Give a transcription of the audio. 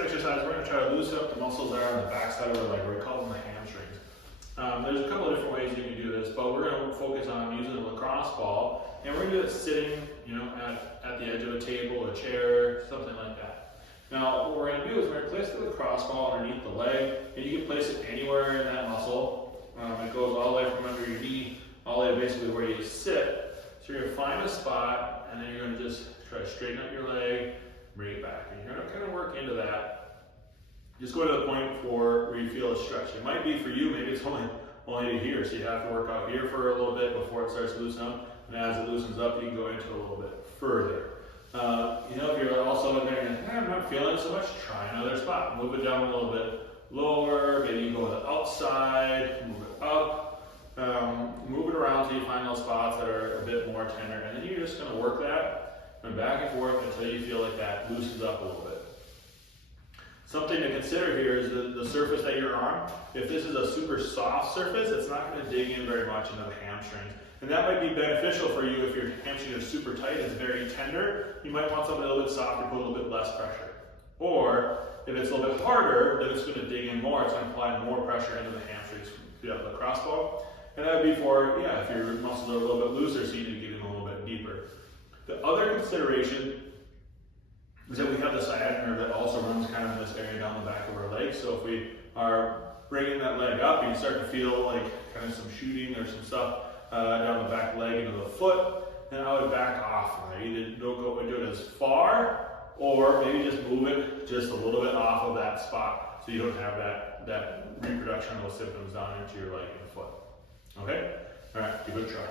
exercise, we're going to try to loosen up the muscles that are on the backside of our leg. We call them the hamstrings. There's a couple of different ways you can do this, but we're going to focus on using a lacrosse ball, and we're going to do it sitting, at the edge of a table, a chair, something like that. Now, what we're going to do is we're going to place the lacrosse ball underneath the leg, and you can place it anywhere in that muscle. It goes all the way from under your knee, all the way basically where you sit. So you're going to find a spot, and then you're going to just try to straighten out your leg, bring it back, and you're going to kind of work into that. Just go to the point where you feel a stretch. It might be for you, maybe it's only to here, so you have to work out here for a little bit before it starts to loosen up, and as it loosens up, you can go into it a little bit further. If you're also in there and I'm not feeling it so much, try another spot. Move it down a little bit lower, maybe you go to the outside, move it up, move it around till you find those spots that are a bit more tender, and then you're just going to work that and back and forth until you feel like that loosens up a little bit. Something to consider here is the surface that you're on. If this is a super soft surface, it's not going to dig in very much into the hamstrings. And that might be beneficial for you if your hamstrings are super tight, it's very tender. You might want something a little bit softer, put a little bit less pressure. Or if it's a little bit harder, then it's going to dig in more. It's going to apply more pressure into the hamstrings via the lacrosse ball. And that would be for, if your muscles are a little bit looser, so you need to get in a little bit deeper. The other consideration is that we have the sciatic nerve that also runs kind of in this area down the back of our leg. So if we are bringing that leg up and you start to feel like kind of some shooting or some stuff down the back leg into the foot, then I would back off. Either don't go into it as far, or maybe just move it just a little bit off of that spot so you don't have that reproduction of those symptoms down into your leg and foot. Okay? All right, give it a try.